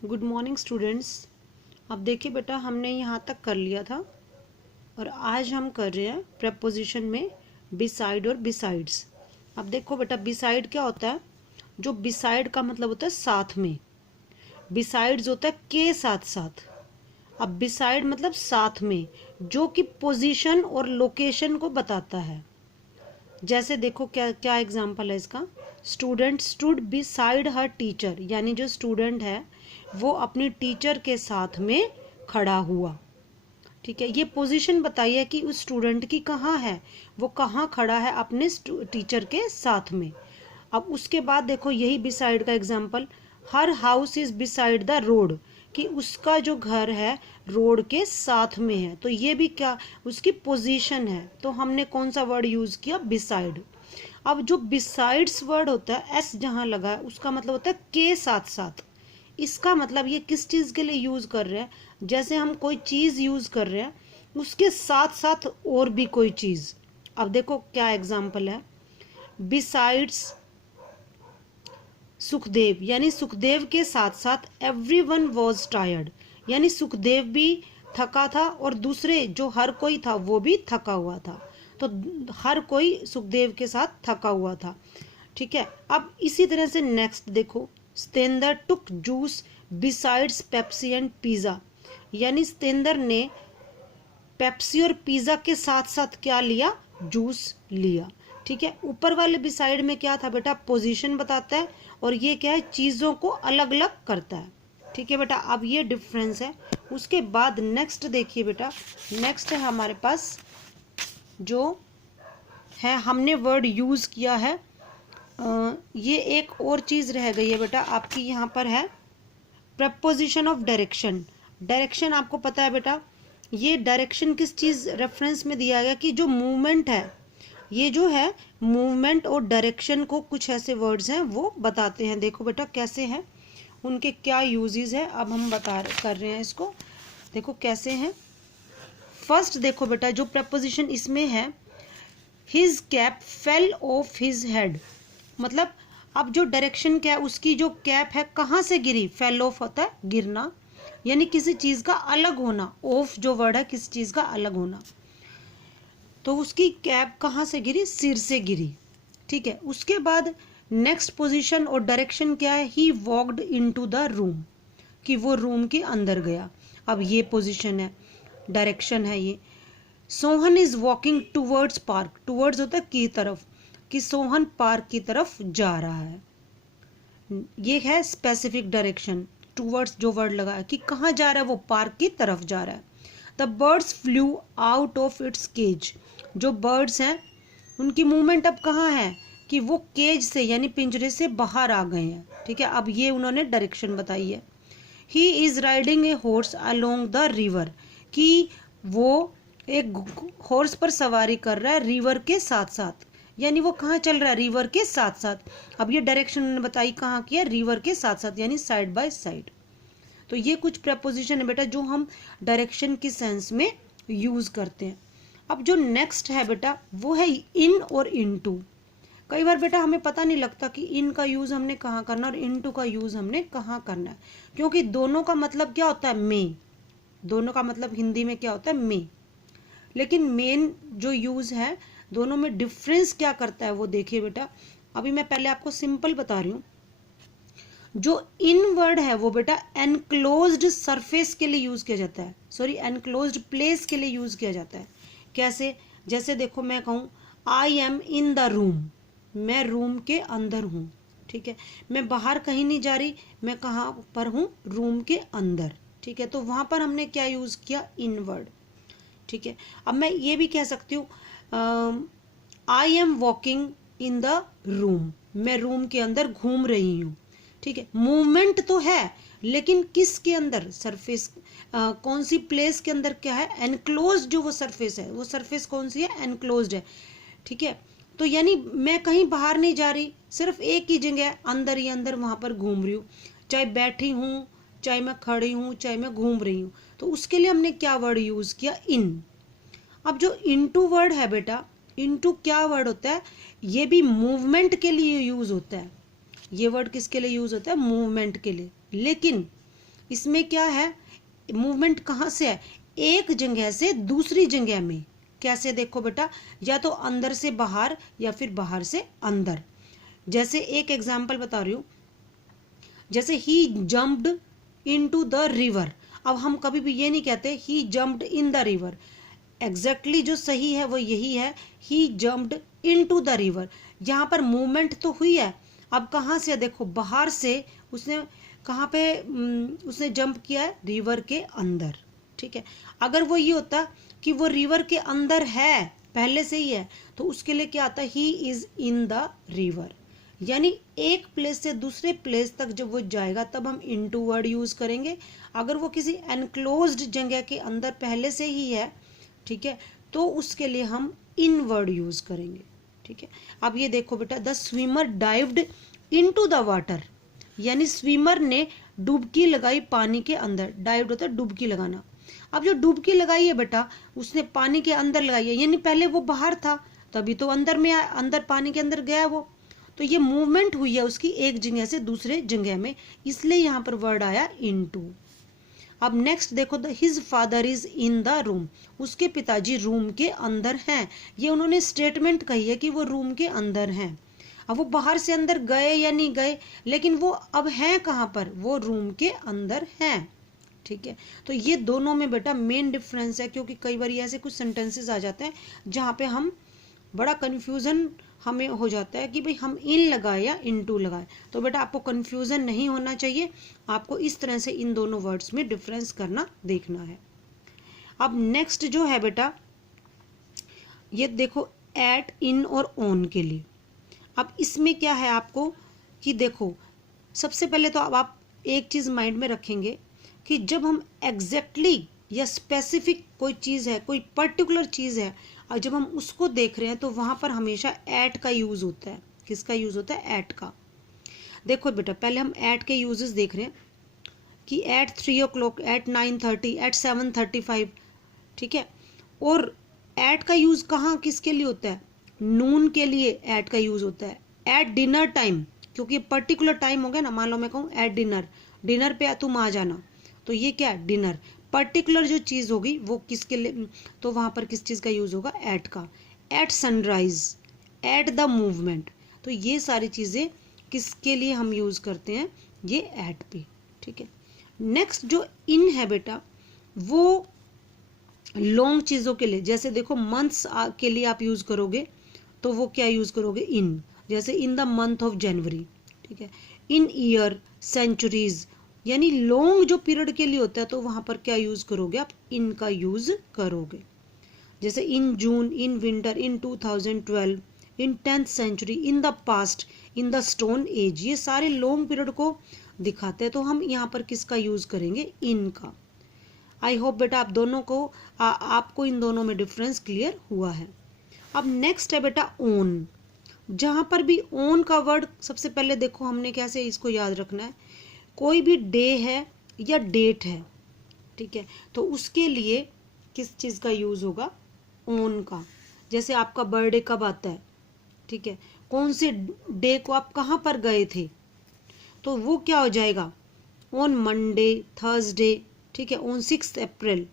Good morning students. अब देखिए बेटा, हमने यहाँ तक कर लिया था और आज हम कर रहे हैं प्रेपोजिशन में बिसाइड और बिसाइड्स। अब देखो बेटा, बिसाइड क्या होता है? जो बिसाइड का मतलब होता है साथ में, बिसाइड्स होता है के साथ साथ। अब बिसाइड मतलब साथ में, जो कि पोजीशन और लोकेशन को बताता है। जैसे देखो क्या क्या एग्जाम्पल है इसका। Student stood beside her teacher, यानी जो स्टूडेंट है वो अपनी टीचर के साथ में खड़ा हुआ। ठीक है, ये पोजीशन बताइए कि उस स्टूडेंट की कहाँ है, वो कहाँ खड़ा है अपने टीचर के साथ में। अब उसके बाद देखो यही बिसाइड का example, her house is beside the road, कि उसका जो घर है रोड के साथ में है। तो ये भी क्या, उसकी पोजीशन है। तो हमने कौन सा वर्ड यूज किया? बिसाइड। अब जो बिसाइड्स वर्ड होता है, एस जहां लगा है, उसका मतलब होता है के साथ साथ। इसका मतलब ये किस चीज के लिए यूज कर रहे हैं? जैसे हम कोई चीज यूज कर रहे हैं, उसके साथ साथ और भी कोई चीज। अब देखो क्या एग्जाम्पल है, बिसाइड्स सुखदेव, यानी सुखदेव के साथ साथ एवरीवन वाज टायर्ड, यानी सुखदेव भी थका था और दूसरे जो हर कोई था वो भी थका हुआ था। तो हर कोई सुखदेव के साथ थका हुआ था। ठीक है, अब इसी तरह से नेक्स्ट देखो, Satendra took juice besides Pepsi and pizza, यानी सतेंद्र ने पेप्सी और पिज्जा के साथ साथ क्या लिया? जूस लिया। ठीक है, ऊपर वाले बिसाइड में क्या था बेटा? पोजीशन बताता है, और ये क्या है? चीजों को अलग अलग करता है। ठीक है बेटा, अब ये डिफरेंस है। उसके बाद नेक्स्ट देखिए बेटा, नेक्स्ट है हमारे पास जो है, हमने वर्ड यूज किया है, ये एक और चीज रह गई है बेटा आपकी, यहाँ पर है प्रपोजिशन ऑफ डायरेक्शन। डायरेक्शन आपको पता है बेटा, ये डायरेक्शन किस चीज रेफरेंस में दिया गया कि जो मूवमेंट है, ये जो है मूवमेंट और डायरेक्शन को कुछ ऐसे वर्ड्स हैं वो बताते हैं। देखो बेटा कैसे हैं, उनके क्या यूजेस है, अब हम कर रहे हैं इसको। देखो कैसे हैं। फर्स्ट देखो बेटा, जो प्रपोजिशन इसमें है, his cap fell off his head, मतलब अब जो डायरेक्शन क्या है, उसकी जो कैप है कहाँ से गिरी? फेल ऑफ होता है गिरना, यानी किसी चीज का अलग होना। ऑफ जो वर्ड है, किसी चीज का अलग होना। तो उसकी कैप कहाँ से गिरी? सिर से गिरी। ठीक है, उसके बाद नेक्स्ट पोजीशन और डायरेक्शन क्या है? ही वॉक्ड इनटू द रूम, कि वो रूम के अंदर गया। अब ये पोजीशन है, डायरेक्शन है ये। Sohan is walking towards park, towards होता है की तरफ, कि सोहन पार्क की तरफ जा रहा है। ये है स्पेसिफिक डायरेक्शन, टूवर्ड्स जो वर्ड लगा है कि कहाँ जा रहा है, वो पार्क की तरफ जा रहा है। The birds flew out of its cage, जो बर्ड्स हैं उनकी मूवमेंट अब कहाँ है? कि वो केज से यानी पिंजरे से बाहर आ गए हैं। ठीक है, अब ये उन्होंने डायरेक्शन बताई है। He is riding a horse along the river, कि वो एक हॉर्स पर सवारी कर रहा है रिवर के साथ साथ, यानी वो कहाँ चल रहा है? रिवर के साथ साथ। अब ये डायरेक्शन उन्होंने बताई कहाँ की है? रिवर के साथ साथ, यानी साइड बाय साइड। तो ये कुछ प्रपोजिशन है बेटा जो हम डायरेक्शन की सेंस में यूज करते हैं। अब जो नेक्स्ट है बेटा, वो है इन और इनटू। कई बार बेटा हमें पता नहीं लगता कि इन का यूज हमने कहाँ करना और इनटू का यूज हमने कहाँ करना है, क्योंकि दोनों का मतलब क्या होता है? में। दोनों का मतलब हिंदी में क्या होता है? में। लेकिन मेन जो यूज है, दोनों में डिफरेंस क्या करता है वो देखिए बेटा। अभी मैं पहले आपको सिंपल बता रही हूँ। जो इन वर्ड है वो बेटा एनक्लोज्ड सरफेस के लिए यूज किया जाता है, सॉरी एनक्लोज्ड प्लेस के लिए यूज किया जाता है। कैसे? जैसे देखो मैं कहूँ I am in the room, मैं रूम के अंदर हूँ। ठीक है, मैं बाहर कहीं नहीं जा रही, मैं कहाँ पर हूँ? रूम के अंदर। ठीक है, तो वहां पर हमने क्या यूज किया? इन वर्ड। ठीक है, अब मैं ये भी कह सकती हूँ I am walking in the room, मैं रूम के अंदर घूम रही हूँ। ठीक है, मूवमेंट तो है, लेकिन किसके अंदर? सरफेस। कौन सी प्लेस के अंदर क्या है? एनक्लोज जो वो सरफेस है, वो सरफेस कौन सी है? एनक्लोज्ड है। ठीक है, तो यानी मैं कहीं बाहर नहीं जा रही, सिर्फ एक ही जगह अंदर ही अंदर वहां पर घूम रही हूँ, चाहे बैठी हूँ, चाहे मैं खड़ी हूँ, चाहे मैं घूम रही हूँ। तो उसके लिए हमने क्या वर्ड यूज किया? इन। अब जो इनटू वर्ड है बेटा, इनटू क्या वर्ड होता है? ये भी मूवमेंट के लिए यूज होता है। ये वर्ड किसके लिए यूज होता है? मूवमेंट के लिए। लेकिन इसमें क्या है, मूवमेंट कहाँ से है, एक जगह से दूसरी जगह में। कैसे, देखो बेटा, या तो अंदर से बाहर या फिर बाहर से अंदर। जैसे एक एग्जाम्पल बता रही हूँ, जैसे he jumped into the river. अब हम कभी भी ये नहीं कहते he jumped in the river, exactly जो सही है वो यही है, he jumped into the river. यहाँ पर मूवमेंट तो हुई है, अब कहाँ से, देखो बाहर से उसने कहाँ पे उसने जंप किया है, रिवर के अंदर। ठीक है, अगर वो ये होता कि वो रिवर के अंदर है, पहले से ही है, तो उसके लिए क्या आता, he is in the river. यानी एक प्लेस से दूसरे प्लेस तक जब वो जाएगा तब हम इनटू वर्ड यूज करेंगे। अगर वो किसी एनक्लोज्ड जगह के अंदर पहले से ही है, ठीक है, तो उसके लिए हम इन वर्ड यूज करेंगे। ठीक है, अब ये देखो बेटा, the swimmer dived into the water, यानी स्विमर ने डुबकी लगाई पानी के अंदर। डाइव्ड होता है डुबकी लगाना। अब जो डुबकी लगाई है बेटा, उसने पानी के अंदर लगाई है, यानी पहले वो बाहर था तभी तो अंदर में अंदर पानी के अंदर गया वो, तो ये मूवमेंट हुई है उसकी एक जगह से दूसरे जगह में, इसलिए यहाँ पर वर्ड आया इनटू। अब नेक्स्ट देखो, the his father is in the room, उसके पिताजी रूम के अंदर हैं। ये उन्होंने स्टेटमेंट कही है कि वो रूम के अंदर हैं। अब वो बाहर से अंदर गए या नहीं गए, लेकिन वो अब हैं कहाँ पर, वो रूम के अंदर हैं। ठीक है, तो ये दोनों में बेटा मेन डिफरेंस है, क्योंकि कई बार ऐसे कुछ सेंटेंसेस आ जाते हैं जहाँ पे हम बड़ा कंफ्यूजन हमें हो जाता है कि भाई हम इन लगाए या इनटू लगाए। तो बेटा आपको कंफ्यूजन नहीं होना चाहिए, आपको इस तरह से इन दोनों वर्ड्स में डिफरेंस करना देखना है। अब नेक्स्ट जो है बेटा, ये देखो एट, इन और ऑन के लिए। अब इसमें क्या है आपको कि देखो, सबसे पहले तो अब आप एक चीज माइंड में रखेंगे कि जब हम एग्जैक्टली या स्पेसिफिक कोई चीज है, कोई पर्टिकुलर चीज है, और जब हम उसको देख रहे हैं तो वहां पर हमेशा एट का यूज होता है। किसका यूज होता है, एट का। देखो बेटा, पहले हम एट के यूजेस देख रहे हैं कि एट 3 o'clock, एट 9:30, एट 7:35। ठीक है, और एट का यूज कहाँ किसके लिए होता है, नून के लिए एट का यूज होता है। एट डिनर टाइम, क्योंकि पर्टिकुलर टाइम हो गया ना, मान लो मैं कहूँ एट डिनर, डिनर पे तुम आ जाना, तो ये क्या है, डिनर। पर्टिकुलर जो चीज होगी वो किसके लिए, तो वहां पर किस चीज का यूज होगा, एट का। At sunrise, at the movement, तो ये सारी चीजें किसके लिए हम यूज करते हैं, ये एट पे। ठीक है, नेक्स्ट जो इन है बेटा, वो लॉन्ग चीजों के लिए, जैसे देखो मंथ्स के लिए आप यूज करोगे तो वो क्या यूज करोगे, इन। जैसे in the month of January. ठीक है, इन ईयर, सेंचुरीज, यानी लॉन्ग जो पीरियड के लिए होता है तो वहां पर क्या यूज करोगे, आप इन का यूज करोगे। जैसे in June, in winter, in 2012, in 10th century, in the past, in the stone age, ये सारे लॉन्ग पीरियड को दिखाते हैं, तो हम यहाँ पर किसका यूज करेंगे, इन का। आई होप बेटा आप दोनों को आपको इन दोनों में डिफरेंस क्लियर हुआ है। अब नेक्स्ट है बेटा ओन। जहां पर भी ओन का वर्ड, सबसे पहले देखो हमने कैसे इसको याद रखना है, कोई भी डे है या डेट है, ठीक है, तो उसके लिए किस चीज का यूज होगा, ओन का। जैसे आपका बर्थडे कब आता है, ठीक है, कौन से डे को आप कहां पर गए थे, तो वो क्या हो जाएगा, ऑन मंडे, थर्सडे। ठीक है, ऑन 6 अप्रैल।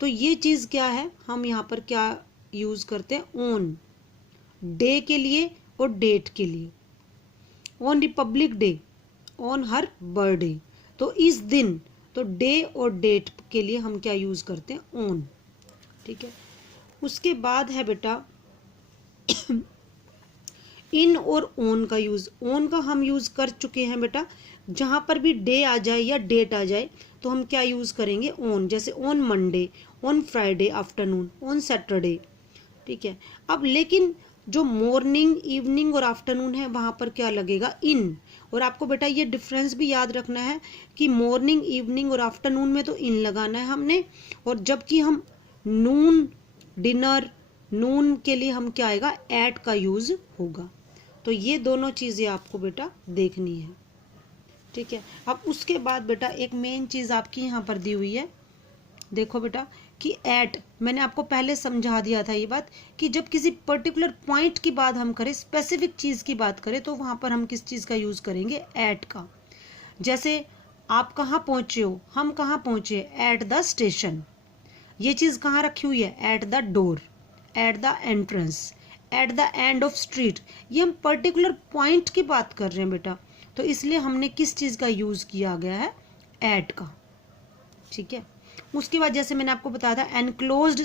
तो ये चीज क्या है, हम यहाँ पर क्या यूज करते हैं, ऑन डे के लिए और डेट के लिए। On Republic day, on her birthday, तो इस दिन, तो डे और डेट के लिए हम क्या यूज करते हैं, ऑन। ठीक है, उसके बाद है बेटा इन और ऑन का यूज। ऑन का हम यूज कर चुके हैं बेटा, जहां पर भी डे आ जाए या डेट आ जाए तो हम क्या यूज करेंगे, ऑन। जैसे on Monday, on Friday afternoon, on Saturday. ठीक है, अब लेकिन जो मॉर्निंग, इवनिंग और आफ्टरनून है वहां पर क्या लगेगा, इन। और आपको बेटा ये डिफरेंस भी याद रखना है कि मॉर्निंग, इवनिंग और आफ्टरनून में तो इन लगाना है हमने, और जबकि हम नून, डिनर, नून के लिए हम क्या आएगा, एट का यूज होगा। तो ये दोनों चीजें आपको बेटा देखनी है। ठीक है, अब उसके बाद बेटा एक मेन चीज आपकी यहाँ पर दी हुई है, देखो बेटा कि एट, मैंने आपको पहले समझा दिया था ये बात कि जब किसी पर्टिकुलर पॉइंट की बात हम करें, स्पेसिफिक चीज की बात करें, तो वहां पर हम किस चीज का यूज करेंगे, एट का। जैसे आप कहाँ पहुंचे हो, हम कहाँ पहुंचे, एट द स्टेशन। ये चीज कहाँ रखी हुई है, at the door, at the entrance, at the end of street. ये हम पर्टिकुलर पॉइंट की बात कर रहे हैं बेटा, तो इसलिए हमने किस चीज का यूज किया गया है, एट का। ठीक है, उसके बाद जैसे मैंने आपको बताया था एनक्लोज्ड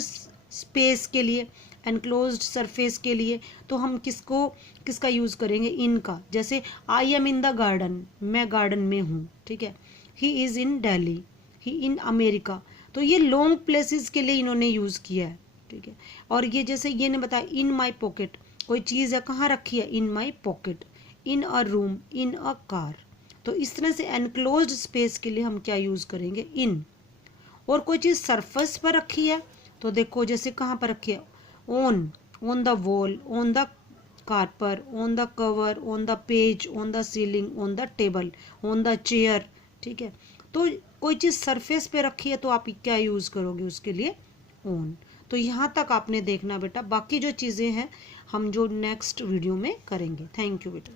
स्पेस के लिए, एनक्लोज्ड सरफेस के लिए, तो हम किसका यूज करेंगे, इन का। जैसे I am in the garden, मैं गार्डन में हूँ। ठीक है, he is in Delhi, he in America. तो ये लॉन्ग प्लेसेस के लिए इन्होंने यूज किया है। ठीक है, और ये जैसे ये ने बताया इन माई पॉकेट, कोई चीज है कहाँ रखी है, in my pocket, in a room, in a car. तो इस तरह से एनक्लोज्ड स्पेस के लिए हम क्या यूज करेंगे, इन। और कोई चीज सरफेस पर रखी है, तो देखो जैसे कहाँ पर रखी है, on the wall, on the carpet, on the cover, on the page, on the ceiling, on the table, on the chair. ठीक है, तो कोई चीज सरफेस पे रखी है तो आप क्या यूज करोगे उसके लिए, ऑन। तो यहाँ तक आपने देखना बेटा, बाकी जो चीजें हैं हम जो नेक्स्ट वीडियो में करेंगे। थैंक यू बेटा।